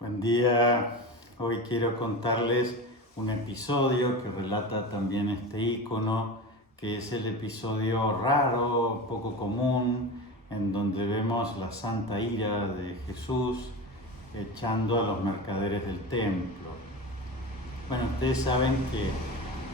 Buen día, hoy quiero contarles un episodio que relata también este icono, que es el episodio raro, poco común, en donde vemos la santa ira de Jesús echando a los mercaderes del templo. Bueno, ustedes saben que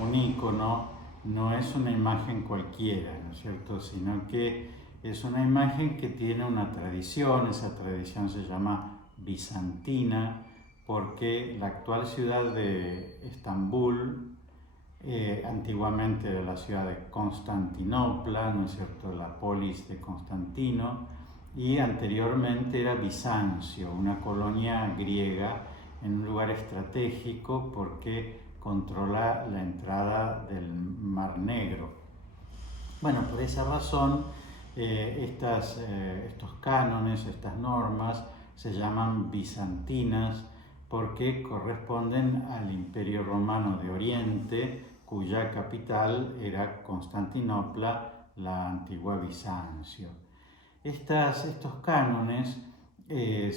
un icono no es una imagen cualquiera, ¿no es cierto? Sino que es una imagen que tiene una tradición, esa tradición se llama bizantina, porque la actual ciudad de Estambul, antiguamente era la ciudad de Constantinopla, ¿no es cierto?, la polis de Constantino, y anteriormente era Bizancio, una colonia griega en un lugar estratégico porque controla la entrada del Mar Negro. Bueno, por esa razón, estos cánones, estas normas, se llaman bizantinas porque corresponden al Imperio Romano de Oriente, cuya capital era Constantinopla, la antigua Bizancio. Estos cánones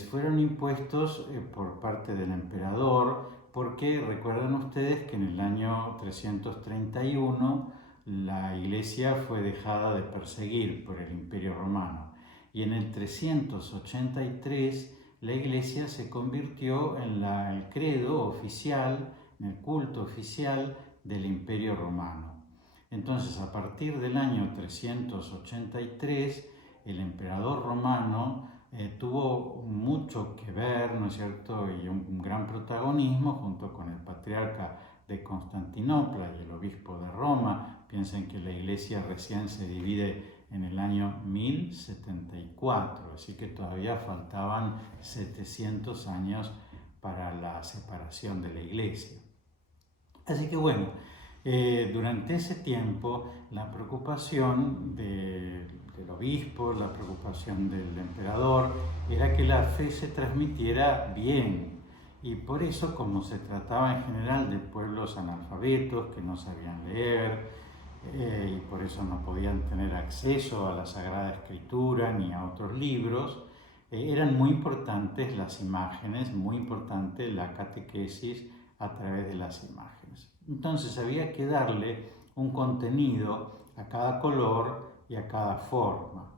fueron impuestos por parte del emperador porque recuerdan ustedes que en el año 331 la iglesia fue dejada de perseguir por el Imperio Romano y en el 383 la iglesia se convirtió en el credo oficial, en el culto oficial del Imperio Romano. Entonces, a partir del año 383, el emperador romano tuvo mucho que ver, ¿no es cierto?, y un gran protagonismo junto con el patriarca de Constantinopla y el obispo de Roma. Piensen que la iglesia recién se divide en el año 1074, así que todavía faltaban 700 años para la separación de la iglesia. Así que bueno, durante ese tiempo la preocupación del obispo, la preocupación del emperador era que la fe se transmitiera bien. Y por eso, como se trataba en general de pueblos analfabetos que no sabían leer, y por eso no podían tener acceso a la Sagrada Escritura ni a otros libros, eran muy importantes las imágenes, muy importante la catequesis a través de las imágenes. Entonces había que darle un contenido a cada color y a cada forma.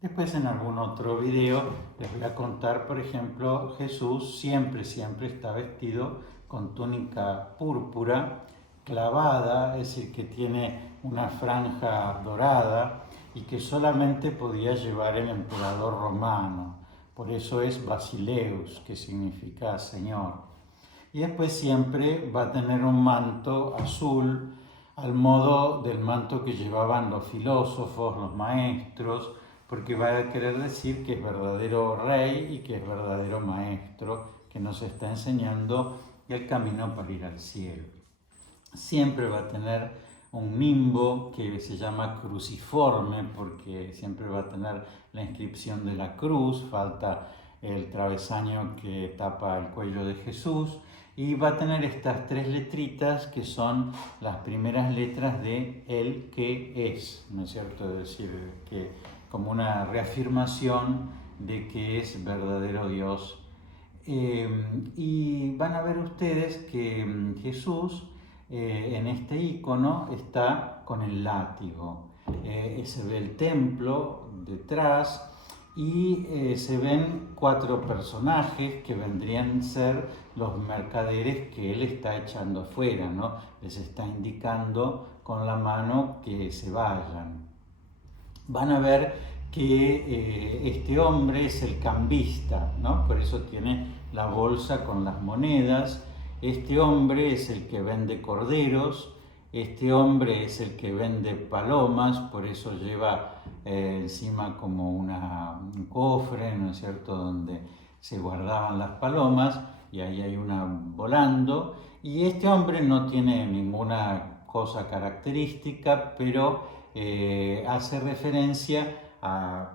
Después en algún otro video les voy a contar, por ejemplo, Jesús siempre está vestido con túnica púrpura, clavada, es decir, que tiene una franja dorada y que solamente podía llevar el emperador romano. Por eso es Basileus, que significa Señor. Y después siempre va a tener un manto azul, al modo del manto que llevaban los filósofos, los maestros, porque va a querer decir que es verdadero rey y que es verdadero maestro, que nos está enseñando el camino para ir al cielo. Siempre va a tener un nimbo que se llama cruciforme, porque siempre va a tener la inscripción de la cruz, falta el travesaño que tapa el cuello de Jesús, y va a tener estas tres letritas que son las primeras letras de el que es, ¿no es cierto? Es decir, que como una reafirmación de que es verdadero Dios. Y van a ver ustedes que Jesús en este icono está con el látigo. Se ve el templo detrás y se ven cuatro personajes que vendrían a ser los mercaderes que él está echando afuera, ¿no? Les está indicando con la mano que se vayan. Van a ver que este hombre es el cambista, ¿no? Por eso tiene la bolsa con las monedas. Este hombre es el que vende corderos, este hombre es el que vende palomas, por eso lleva encima como un cofre, ¿no es cierto?, donde se guardaban las palomas, y ahí hay una volando. Y este hombre no tiene ninguna cosa característica, pero hace referencia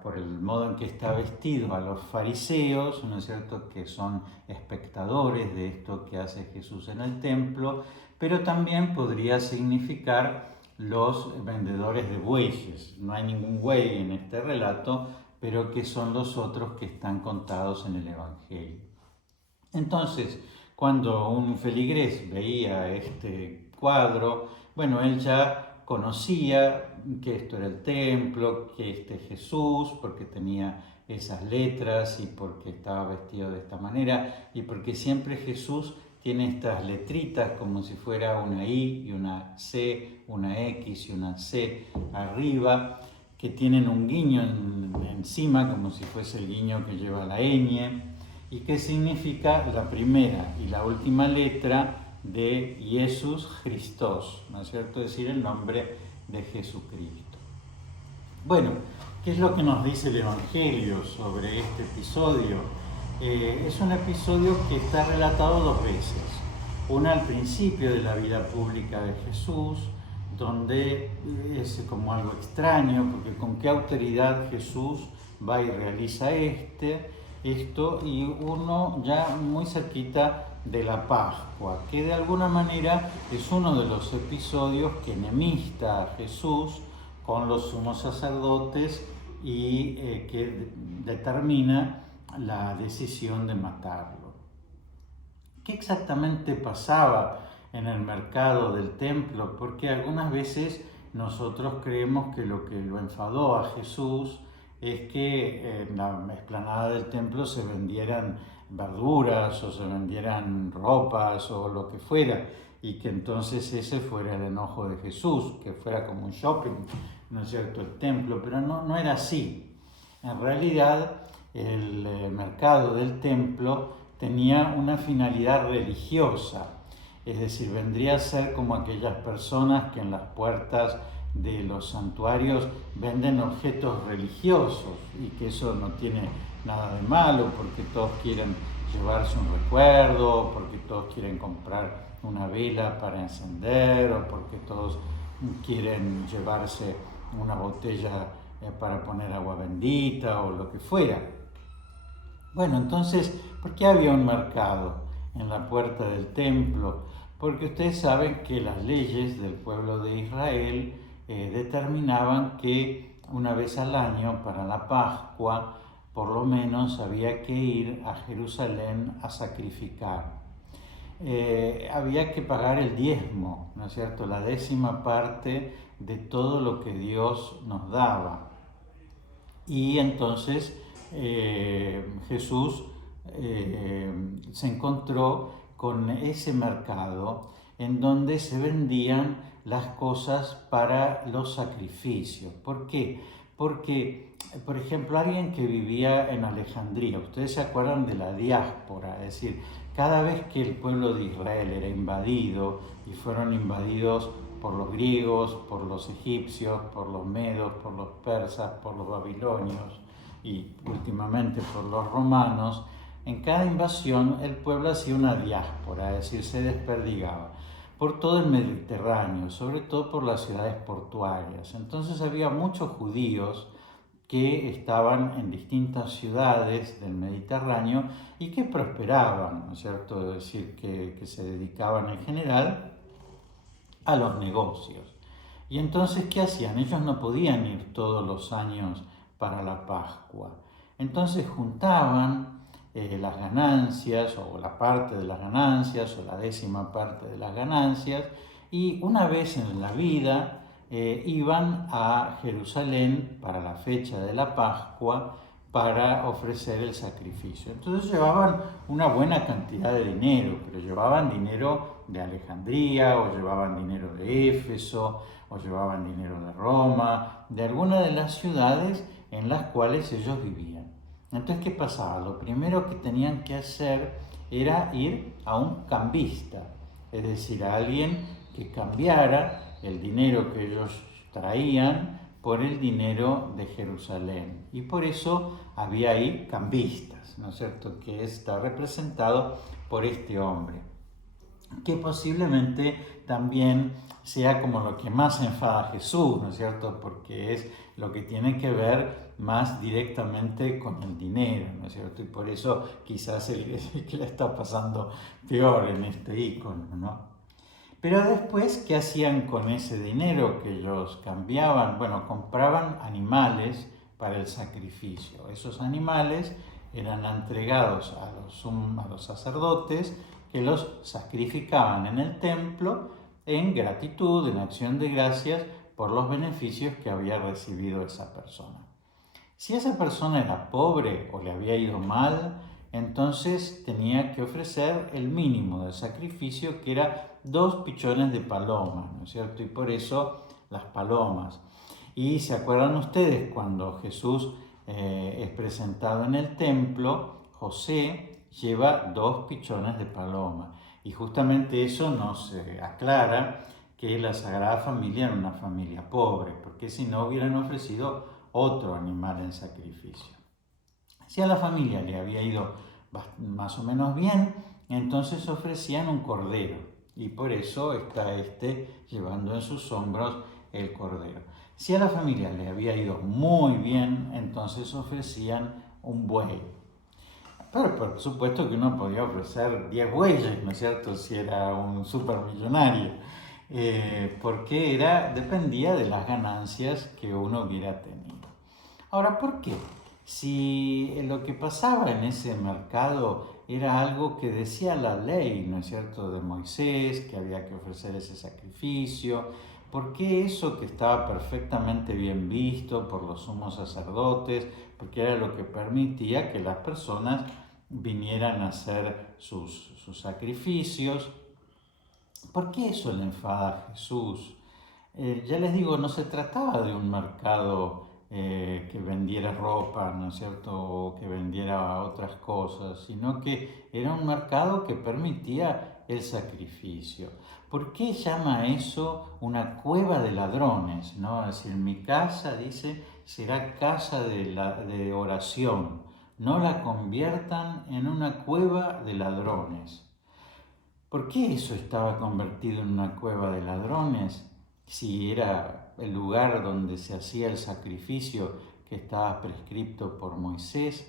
por el modo en que está vestido, a los fariseos, ¿no es cierto?, que son espectadores de esto que hace Jesús en el templo, pero también podría significar los vendedores de bueyes. No hay ningún buey en este relato, pero que son los otros que están contados en el Evangelio. Entonces, cuando un feligrés veía este cuadro, bueno, él ya conocía que esto era el templo, que este es Jesús, porque tenía esas letras y porque estaba vestido de esta manera y porque siempre Jesús tiene estas letritas como si fuera una I y una C, una X y una C arriba, que tienen un guiño encima como si fuese el guiño que lleva la ñ y que significa la primera y la última letra de Jesús Christos, ¿no es cierto? Es decir, el nombre de Jesucristo. Bueno, ¿qué es lo que nos dice el Evangelio sobre este episodio? Es un episodio que está relatado dos veces. Una al principio de la vida pública de Jesús, donde es como algo extraño, porque con qué autoridad Jesús va y realiza esto, y uno ya muy cerquita de la Pascua, que de alguna manera es uno de los episodios que enemista a Jesús con los sumos sacerdotes y que determina la decisión de matarlo. ¿Qué exactamente pasaba en el mercado del templo? Porque algunas veces nosotros creemos que lo enfadó a Jesús es que en la explanada del templo se vendieran verduras o se vendieran ropas o lo que fuera, y que entonces ese fuera el enojo de Jesús, que fuera como un shopping, ¿no es cierto?, el templo, pero no era así. En realidad, el mercado del templo tenía una finalidad religiosa, es decir, vendría a ser como aquellas personas que en las puertas de los santuarios venden objetos religiosos, y que eso no tiene nada de malo, porque todos quieren llevarse un recuerdo, porque todos quieren comprar una vela para encender, o porque todos quieren llevarse una botella para poner agua bendita o lo que fuera. Bueno, entonces, ¿por qué había un mercado en la puerta del templo? Porque ustedes saben que las leyes del pueblo de Israel determinaban que una vez al año, para la Pascua, por lo menos había que ir a Jerusalén a sacrificar. Había que pagar el diezmo, ¿no es cierto?, la 10ª parte de todo lo que Dios nos daba. Y entonces Jesús se encontró con ese mercado en donde se vendían las cosas para los sacrificios. ¿Por qué? Porque, por ejemplo, alguien que vivía en Alejandría, ustedes se acuerdan de la diáspora, es decir, cada vez que el pueblo de Israel era invadido, y fueron invadidos por los griegos, por los egipcios, por los medos, por los persas, por los babilonios y últimamente por los romanos, en cada invasión el pueblo hacía una diáspora, es decir, se desperdigaba por todo el Mediterráneo, sobre todo por las ciudades portuarias. Entonces había muchos judíos que estaban en distintas ciudades del Mediterráneo y que prosperaban, ¿no es cierto? Es decir, que se dedicaban en general a los negocios. Y entonces, ¿qué hacían? Ellos no podían ir todos los años para la Pascua. Entonces juntaban las ganancias, o la parte de las ganancias, o la 10ª parte de las ganancias, y una vez en la vida iban a Jerusalén para la fecha de la Pascua para ofrecer el sacrificio. Entonces llevaban una buena cantidad de dinero, pero llevaban dinero de Alejandría, o llevaban dinero de Éfeso, o llevaban dinero de Roma, de alguna de las ciudades en las cuales ellos vivían. Entonces, ¿qué pasaba? Lo primero que tenían que hacer era ir a un cambista, es decir, a alguien que cambiara el dinero que ellos traían por el dinero de Jerusalén. Y por eso había ahí cambistas, ¿no es cierto?, que está representado por este hombre, que posiblemente también sea como lo que más enfada a Jesús, ¿no es cierto?, porque es lo que tiene que ver más directamente con el dinero, ¿no es cierto?, y por eso quizás el que le está pasando peor en este ícono, ¿no? Pero después, ¿qué hacían con ese dinero que ellos cambiaban? Bueno, compraban animales para el sacrificio. Esos animales eran entregados a los sacerdotes, que los sacrificaban en el templo en gratitud, en acción de gracias por los beneficios que había recibido esa persona. Si esa persona era pobre o le había ido mal, entonces tenía que ofrecer el mínimo de sacrificio, que era 2 pichones de paloma, ¿no es cierto? Y por eso las palomas. Y se acuerdan ustedes cuando Jesús es presentado en el templo, José lleva 2 pichones de paloma. Y justamente eso nos aclara que la Sagrada Familia era una familia pobre, porque si no hubieran ofrecido otro animal en sacrificio. Si a la familia le había ido más o menos bien, entonces ofrecían un cordero, y por eso está llevando en sus hombros el cordero. Si a la familia le había ido muy bien, entonces ofrecían un buey. Pero por supuesto que uno podía ofrecer 10 bueyes, ¿no es cierto?, si era un supermillonario, porque dependía de las ganancias que uno hubiera tenido. Ahora, ¿por qué? Si lo que pasaba en ese mercado era algo que decía la ley, ¿no es cierto?, de Moisés, que había que ofrecer ese sacrificio, ¿por qué eso que estaba perfectamente bien visto por los sumos sacerdotes? Porque era lo que permitía que las personas vinieran a hacer sus sacrificios. ¿Por qué eso le enfada a Jesús? Ya les digo, no se trataba de un mercado que vendiera ropa, ¿no es cierto?, o que vendiera otras cosas, sino que era un mercado que permitía el sacrificio. ¿Por qué llama eso una cueva de ladrones? ¿No? Es decir, mi casa, dice, será casa de oración. No la conviertan en una cueva de ladrones. ¿Por qué eso estaba convertido en una cueva de ladrones? Si era el lugar donde se hacía el sacrificio que estaba prescripto por Moisés.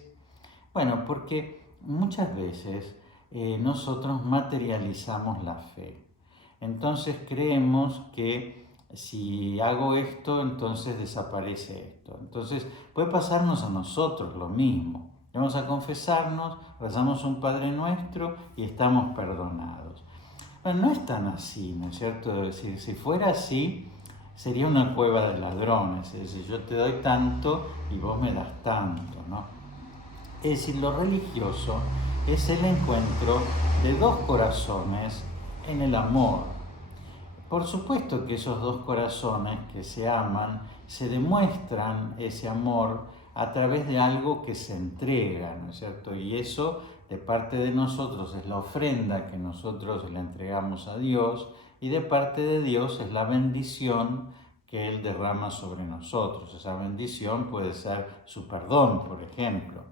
Bueno, porque muchas veces nosotros materializamos la fe. Entonces creemos que si hago esto, entonces desaparece esto. Entonces puede pasarnos a nosotros lo mismo. Vamos a confesarnos, rezamos un Padre Nuestro y estamos perdonados. Bueno, no es tan así, ¿no es cierto? Si fuera así, sería una cueva de ladrones. Es decir, yo te doy tanto y vos me das tanto, ¿no? Es decir, lo religioso es el encuentro de 2 corazones en el amor. Por supuesto que esos 2 corazones que se aman, se demuestran ese amor a través de algo que se entrega, ¿no es cierto? Y eso de parte de nosotros es la ofrenda que nosotros le entregamos a Dios, y de parte de Dios es la bendición que Él derrama sobre nosotros. Esa bendición puede ser su perdón, por ejemplo.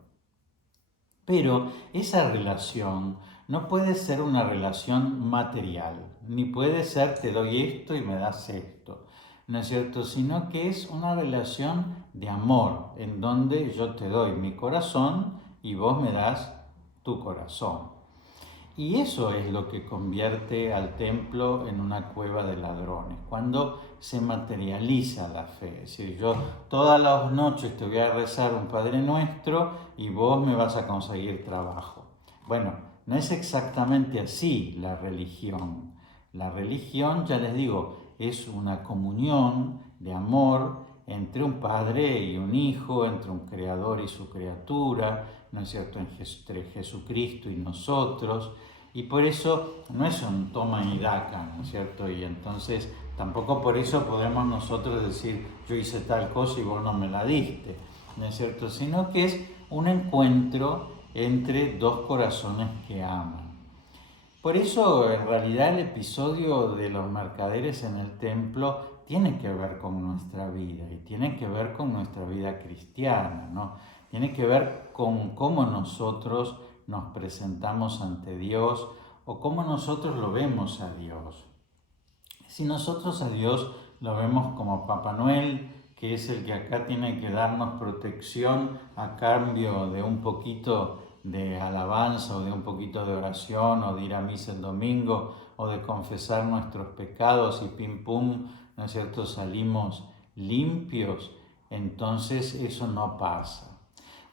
Pero esa relación no puede ser una relación material, ni puede ser te doy esto y me das esto, ¿no es cierto? Sino que es una relación de amor, en donde yo te doy mi corazón y vos me das tu corazón. Y eso es lo que convierte al templo en una cueva de ladrones, cuando se materializa la fe. Es decir, yo todas las noches te voy a rezar un Padre Nuestro y vos me vas a conseguir trabajo. Bueno, no es exactamente así la religión. La religión, ya les digo, es una comunión de amor entre un padre y un hijo, entre un creador y su criatura, ¿no es cierto?, entre Jesucristo y nosotros. Y por eso no es un toma y daca, ¿no es cierto? Y entonces tampoco por eso podemos nosotros decir yo hice tal cosa y vos no me la diste, ¿no es cierto? Sino que es un encuentro entre 2 corazones que aman. Por eso en realidad el episodio de los mercaderes en el templo tiene que ver con nuestra vida y tiene que ver con nuestra vida cristiana, ¿no? Tiene que ver con cómo nosotros nos presentamos ante Dios o cómo nosotros lo vemos a Dios. Si nosotros a Dios lo vemos como Papá Noel, que es el que acá tiene que darnos protección a cambio de un poquito de alabanza o de un poquito de oración o de ir a misa el domingo o de confesar nuestros pecados y pim pum, ¿no es cierto?, salimos limpios, entonces eso no pasa.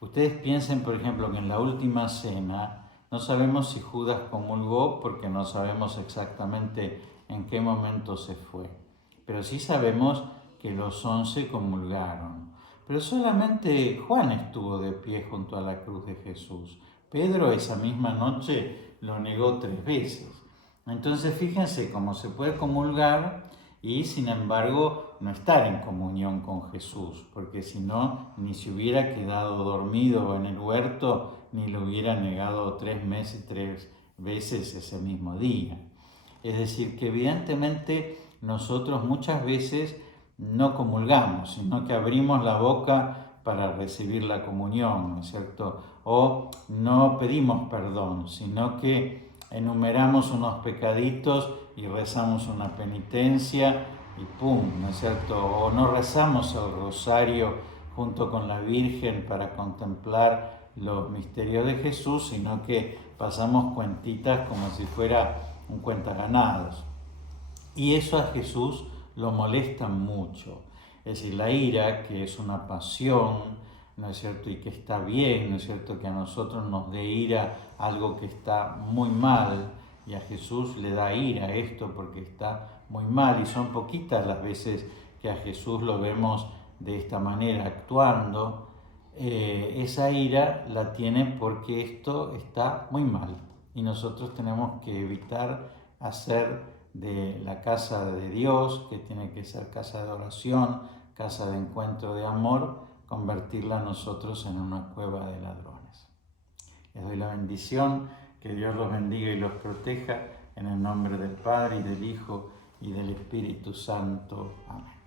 Ustedes piensen, por ejemplo, que en la última cena no sabemos si Judas comulgó porque no sabemos exactamente en qué momento se fue. Pero sí sabemos que los 11 comulgaron. Pero solamente Juan estuvo de pie junto a la cruz de Jesús. Pedro esa misma noche lo negó 3 veces. Entonces fíjense cómo se puede comulgar y sin embargo no estar en comunión con Jesús, porque si no, ni se hubiera quedado dormido en el huerto, ni lo hubiera negado 3 veces ese mismo día. Es decir, que evidentemente nosotros muchas veces no comulgamos, sino que abrimos la boca para recibir la comunión, ¿no es cierto? O no pedimos perdón, sino que enumeramos unos pecaditos y rezamos una penitencia y ¡pum!, ¿no es cierto? O no rezamos el rosario junto con la Virgen para contemplar los misterios de Jesús, sino que pasamos cuentitas como si fuera un cuentaganados. Y eso a Jesús lo molesta mucho. Es decir, la ira, que es una pasión, ¿no es cierto? Y que está bien, ¿no es cierto? Que a nosotros nos dé ira algo que está muy mal, y a Jesús le da ira esto porque está muy mal, y son poquitas las veces que a Jesús lo vemos de esta manera actuando. Esa ira la tiene porque esto está muy mal, y nosotros tenemos que evitar hacer de la casa de Dios, que tiene que ser casa de oración, casa de encuentro de amor, convertirla nosotros en una cueva de ladrones. Les doy la bendición, que Dios los bendiga y los proteja, en el nombre del Padre, y del Hijo, y del Espíritu Santo. Amén.